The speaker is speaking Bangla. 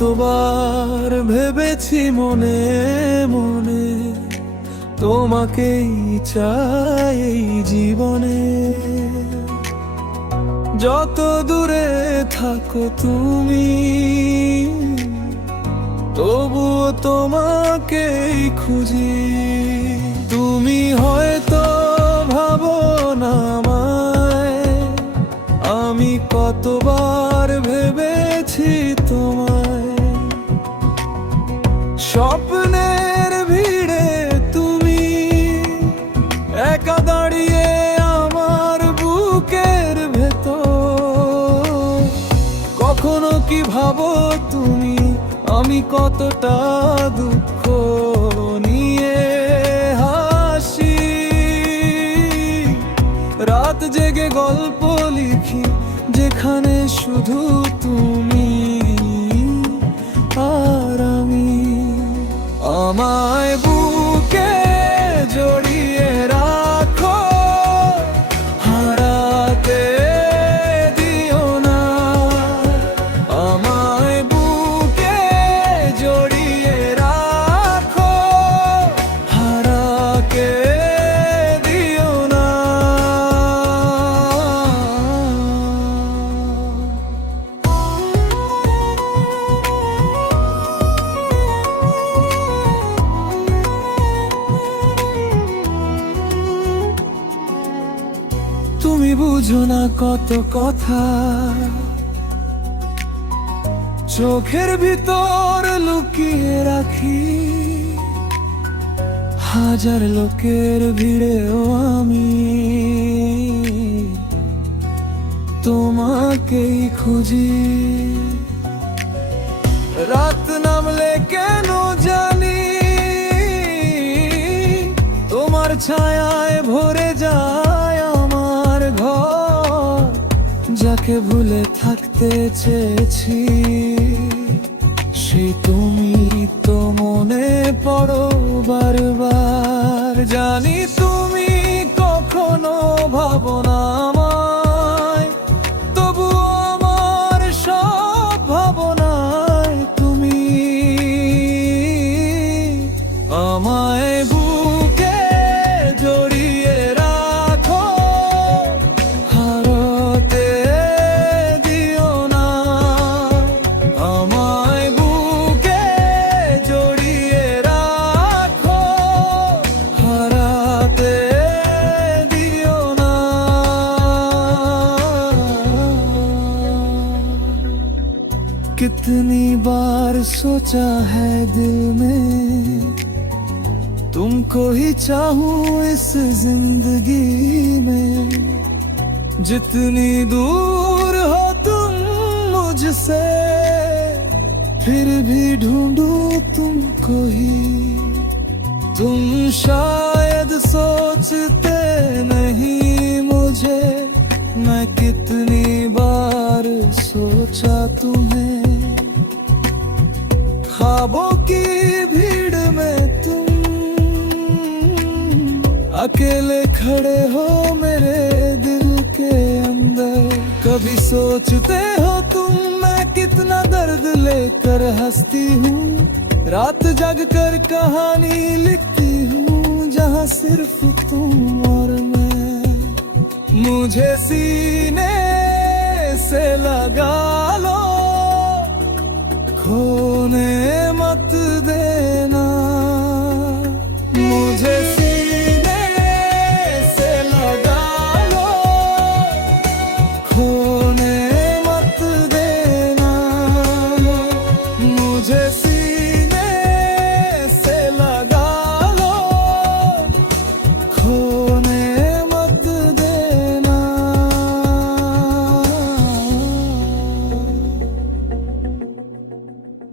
কতবার ভেবেছি মনে মনে, তোমাকেই চাই এই জীবনে। যত দূরে থাকো তুমি, তবুও তোমাকেই খুঁজি। তুমি হয়তো ভাবো না আমায়, আমি কতবার ভেবেছি তোমায়। স্বপ্নের ভিড়ে তুমি একা দাঁড়িয়ে আমার বুকের ভেতর। কখনো কি ভাবো তুমি আমি কতটা দুঃখ নিয়ে হাসি? রাত জেগে গল্প লিখি, যেখানে শুধু তুমি আর আমি। আমায় বুকে জড়িয়ে রাখো, হারাতে দিও না। আমায় বুকে জড়িয়ে রাখো, হারাতে দিও না। তুমি বুঝো না কত কথা চোখের ভিতর লুকিয়ে রাখি। হাজার লোকের ভিড়েও আমি তোমাকেই খুঁজি। রাত নামলে কেন জানি তোমার ছায়ায় ভরে যায় আমার ঘর। যাকে ভুলে থাকতে চেয়েছি, সেই তুমি তো মনে পড়ো বারবার। জানি তুমি কখনো ভাবো না আমায়, তবুও আমার সব ভাবনায় তুমি। আমায় বুকে জড়িয়ে রাখো, হারাতে দিও না। আমায় বুকে জড়িয়ে রাখো, হারাতে দিও না। कितनी बार सोचा है दिल में, तुमको ही चाहूं इस जिंदगी में। जितनी दूर हो तुम मुझसे, फिर भी ढूंढूं तुमको ही। तुम शायद सोचते नहीं मुझे, मैं कितनी बार सोचा तुम्हें। ख्वाबों की भीड़ में तुम अकेले खड़े हो मेरे दिल के अंदर। कभी सोचते हो तुम मैं कितना दर्द लेकर हंसती हूँ। रात जग कर कहानी लिखती हूँ, जहाँ सिर्फ तुम और मैं। मुझे सीने से लगा लो, खोने मत दे